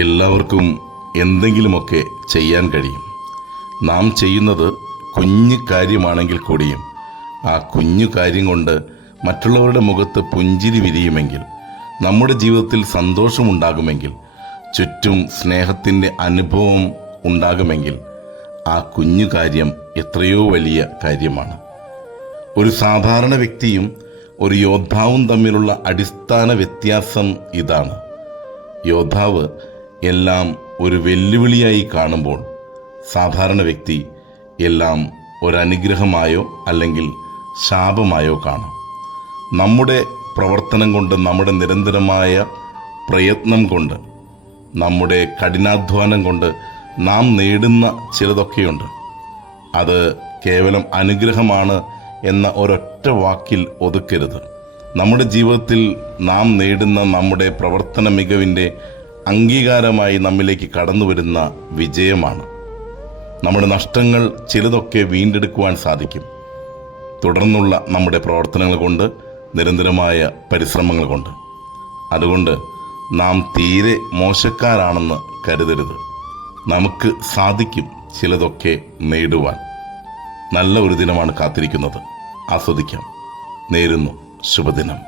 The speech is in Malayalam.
എല്ലാവർക്കും എന്തെങ്കിലുമൊക്കെ ചെയ്യാൻ കഴിയും. നാം ചെയ്യുന്നത് കുഞ്ഞു കാര്യമാണെങ്കിൽ കൂടിയും ആ കുഞ്ഞു കാര്യം കൊണ്ട് മറ്റുള്ളവരുടെ മുഖത്ത് പുഞ്ചിരി വിരിയുമെങ്കിൽ, നമ്മുടെ ജീവിതത്തിൽ സന്തോഷമുണ്ടാകുമെങ്കിൽ, ചുറ്റും സ്നേഹത്തിൻ്റെ അനുഭവം ഉണ്ടാകുമെങ്കിൽ, ആ കുഞ്ഞു കാര്യം എത്രയോ വലിയ കാര്യമാണ്. ഒരു സാധാരണ വ്യക്തിയും ഒരു യോദ്ധാവും തമ്മിലുള്ള അടിസ്ഥാന വ്യത്യാസം ഇതാണ്. യോദ്ധാവ് എല്ലാം ഒരു വെല്ലുവിളിയായി കാണുമ്പോൾ, സാധാരണ വ്യക്തി എല്ലാം ഒരനുഗ്രഹമായോ അല്ലെങ്കിൽ ശാപമായോ കാണും. നമ്മുടെ പ്രവർത്തനം കൊണ്ട്, നമ്മുടെ നിരന്തരമായ പ്രയത്നം കൊണ്ട്, നമ്മുടെ കഠിനാധ്വാനം കൊണ്ട് നാം നേടുന്ന ചിലതൊക്കെയുണ്ട്. അത് കേവലം അനുഗ്രഹമാണ് എന്ന ഒരൊറ്റ വാക്കിൽ ഒതുക്കരുത്. നമ്മുടെ ജീവിതത്തിൽ നാം നേടുന്ന നമ്മുടെ പ്രവർത്തന മികവിൻ്റെ അംഗീകാരമായി നമ്മിലേക്ക് കടന്നു വരുന്ന വിജയമാണ്. നമ്മുടെ നഷ്ടങ്ങൾ ചിലതൊക്കെ വീണ്ടെടുക്കുവാൻ സാധിക്കും, തുടർന്നുള്ള നമ്മുടെ പ്രവർത്തനങ്ങൾ കൊണ്ട്, നിരന്തരമായ പരിശ്രമങ്ങൾ കൊണ്ട്. അതുകൊണ്ട് നാം തീരെ മോശക്കാരാണെന്ന് കരുതരുത്. നമുക്ക് സാധിക്കും ചിലതൊക്കെ നേടുവാൻ. നല്ല ഒരു ദിനമാണ് കാത്തിരിക്കുന്നത്. ആസ്വദിക്കാം. നേരുന്നു ശുഭദിനം.